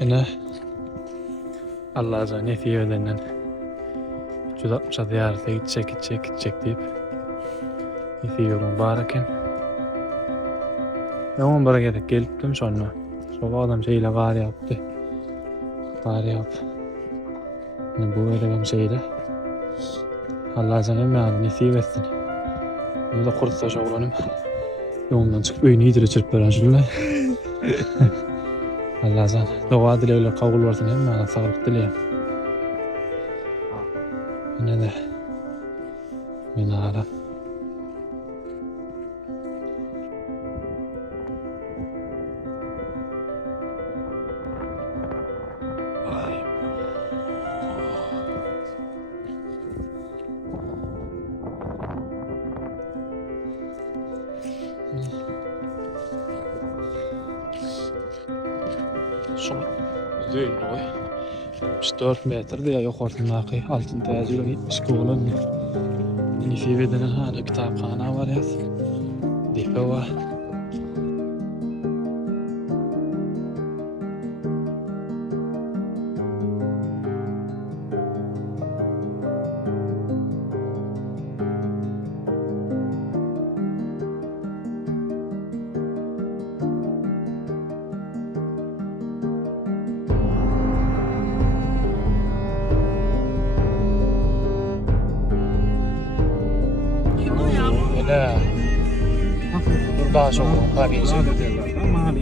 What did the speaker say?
Yine Allah'a nefi ödenen 360'a ziyarete gidecek deyip nefi yolun mübareken. Ben on bara geldim sonra. Sonra adam şeyle var yaptı. Var yap. Yani bu öyle bir şeyle. Allah canım yani nasip etsin. Bunu da kurtsa şoğlanım. Yolundan çıkıp öyünü yedirecek böyle şunla. Allah can. Dua dileyle kabul versin hem yani sağlık dileyim. Ne de. Ben hala. Son değil oy. 4 metre diye yukarıdaki altın tezgahı 72 olan Nifi bedenen hala kitapxana var ya. Depo var. Öyle. Daha çok Paris'i. Ama